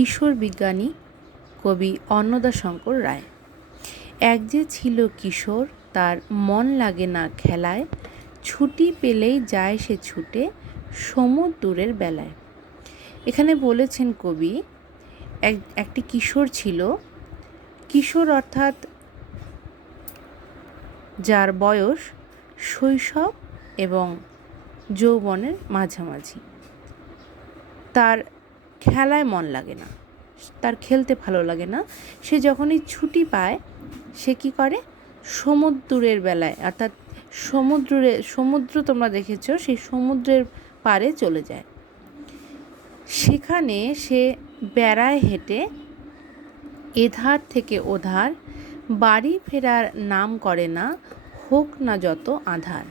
কিশোর বিজ্ঞানী কবি অন্নদাশঙ্কর রায়। এক যে ছিল কিশোর, তার মন লাগে না খেলায়, ছুটি পেলেই যায় সে ছুটে সমুদ্রের বেলায়। এখানে বলেছেন কবি একটি কিশোর ছিল। কিশোর অর্থাৎ যার বয়স শৈশব এবং যৌবনের মাঝামাঝি। তার খেলায় মন লাগে না, তার খেলতে ভালো লাগে না। সে যখনই ছুটি পায় সে কী করে, সমুদ্রের বেলায় অর্থাৎ সমুদ্র তোমরা দেখেছো, সেই সমুদ্রের পাড়ে চলে যায়। সেখানে সে বেড়ায় হেঁটে এধার থেকে ওধার, বাড়ি ফেরার নাম করে না, হোক না যত আঁধার।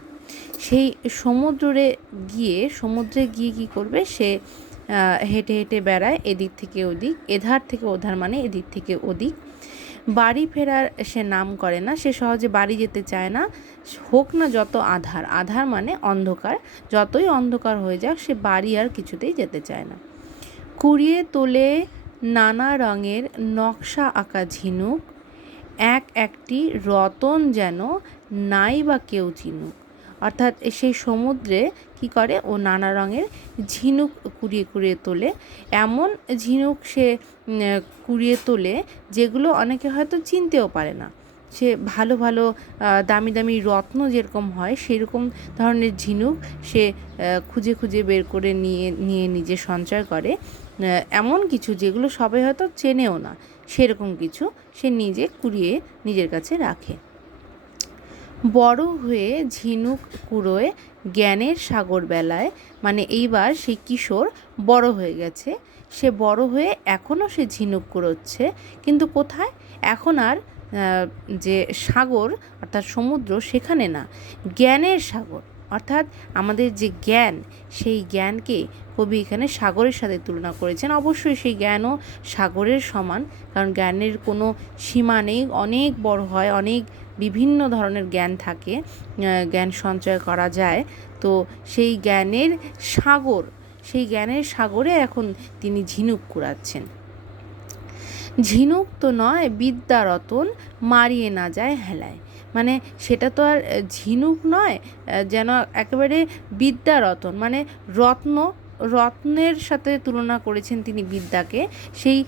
সেই সমুদ্রে গিয়ে কী করবে, সে হেঁটে হেঁটে বেড়ায় এদিক থেকে ওদিক, এধার থেকে ওধার মানে এদিক থেকে ওদিক। বাড়ি ফেরার সে নাম করে না, সে সহজে বাড়ি যেতে চায় না। হোক না যত আঁধার, আঁধার মানে অন্ধকার, যতই অন্ধকার হয়ে যাক সে বাড়ি আর কিছুতেই যেতে চায় না। কুড়িয়ে তোলে নানা রঙের নকশা আঁকা ঝিনুক, এক একটি রতন যেন নাই বা কেউ চিনুক। অর্থাৎ সেই সমুদ্রে কী করে, ও নানা রঙের ঝিনুক কুড়িয়ে কুড়িয়ে তোলে। এমন ঝিনুক সে কুড়িয়ে তোলে যেগুলো অনেকে হয়তো চিনতেও পারে না। সে ভালো ভালো দামি দামি রত্ন যেরকম হয় সেরকম ধরনের ঝিনুক সে খুঁজে খুঁজে বের করে নিয়ে নিজে সঞ্চয় করে। এমন কিছু যেগুলো সবাই হয়তো চেনেও না, সেরকম কিছু সে নিজে কুড়িয়ে নিজের কাছে রাখে। বড় হয়ে ঝিনুক কুড়োয় জ্ঞানের সাগর বেলায়, মানে এইবার সেই কিশোর বড় হয়ে গেছে। সে বড় হয়ে এখনও সে ঝিনুক কুড়োচ্ছে, কিন্তু কোথায়, এখন আর যে সাগর অর্থাৎ সমুদ্র সেখানে না, জ্ঞানের সাগর অর্থাৎ আমাদের যে জ্ঞান, সেই জ্ঞানকে কবি এখানে সাগরের সাথে তুলনা করেছেন। অবশ্যই সেই জ্ঞানও সাগরের সমান, কারণ জ্ঞানের কোনো সীমা নেই, অনেক বড় হয়, অনেক বিভিন্ন ধরনের জ্ঞান থাকে, জ্ঞান সঞ্চয় করা যায়। তো সেই জ্ঞানের সাগর, সেই জ্ঞানের সাগরে এখন তিনি ঝিনুক কুড়াচ্ছেন। ঝিনুক তো নয় বিদ্যা রতন, মারিয়ে না যায় হেলায়। মানে সেটা তো আর ঝিনুক নয়, যেন একেবারে বিদ্যা রতন, মানে রত্নের সাথে তুলনা করেছেন তিনি বিদ্যাকে। সেই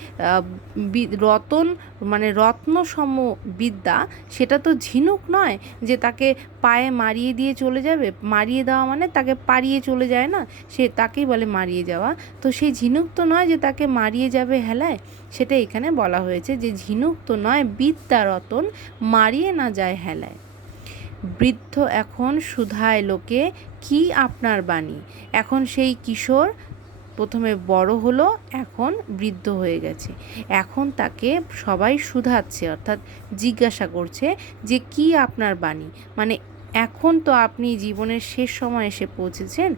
রতন মানে রত্নসম বিদ্যা, সেটা তো ঝিনুক নয় যে তাকে পায়ে মারিয়ে দিয়ে চলে যাবে। মারিয়ে দেওয়া মানে তাকে পারিয়ে চলে যায় না, সে তাকেই বলে মারিয়ে যাওয়া। তো সেই ঝিনুক তো নয় যে তাকে মারিয়ে যাবে হেলায়, সেটা এখানে বলা হয়েছে যে ঝিনুক তো নয় বিদ্যা রতন, মারিয়ে না যায় হেলায়। বৃদ্ধ এখন শুধায় লোকে, কি আপনার বাণী। এখন সেই কিশোর প্রথমে বড় হলো, এখন বৃদ্ধ হয়ে গেছে। এখন তাকে সবাই শুধাচ্ছে অর্থাৎ জিজ্ঞাসা করছে যে কি আপনার বাণী, মানে এখন তো আপনি জীবনের শেষ সময় এসে পৌঁছেছেন,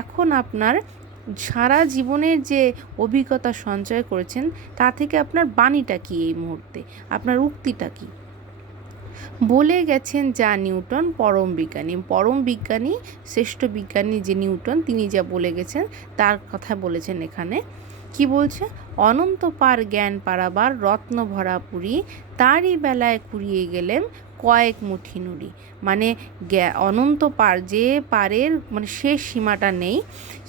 এখন আপনার সারা জীবনের যে অভিজ্ঞতা সঞ্চয় করেছেন তা থেকে আপনার বাণীটা কি, এই মুহূর্তে আপনার উক্তিটা কি। বলে গেছেন যা নিউটন পরম বিজ্ঞানী শ্রেষ্ঠ বিজ্ঞানী যে নিউটন, তিনি যা বলে গেছেন তার কথা বলেছেন এখানে। কি বলছে, অনন্ত পার জ্ঞান পারাবার রত্ন ভরা পুরী, তারই বেলায় কুড়িয়ে গেলেম কয়েক মুঠি নুড়ি। মানে অনন্ত পার, যে পারের মানে শেষ সীমাটা নেই,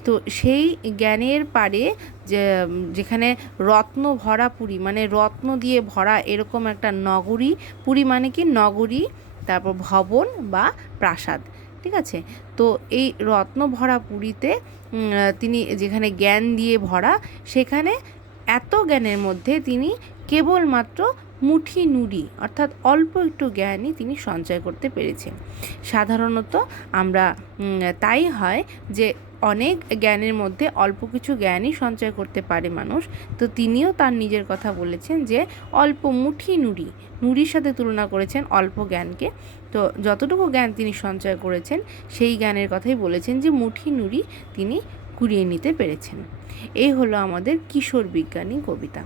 তো সেই জ্ঞানের পারে যেখানে রত্ন ভরা পুরী, মানে রত্ন দিয়ে ভরা এরকম একটা নগরী, পুরী মানে কি নগরী, তারপর ভবন বা প্রাসাদ, ঠিক আছে। তো এই রত্ন ভরা পুরীতে তিনি যেখানে জ্ঞান দিয়ে ভরা, সেখানে এত জ্ঞানের মধ্যে তিনি কেবলমাত্র মুঠি নুড়ি অর্থাৎ অল্প একটু জ্ঞানই তিনি সঞ্চয় করতে পেরেছেন। সাধারণত আমরা তাই হয় যে অনেক জ্ঞানের মধ্যে অল্প কিছু জ্ঞানই সঞ্চয় করতে পারে মানুষ। তো তিনিও তার নিজের কথা বলেছেন যে অল্প মুঠি নুড়ির সাথে তুলনা করেছেন অল্প জ্ঞানকে। তো যতটুকু জ্ঞান তিনি সঞ্চয় করেছেন সেই জ্ঞানের কথাই বলেছেন যে মুঠি নুড়ি তিনি কুড়িয়ে নিতে পেরেছেন। এই হলো আমাদের কিশোর বিজ্ঞানী কবিতা।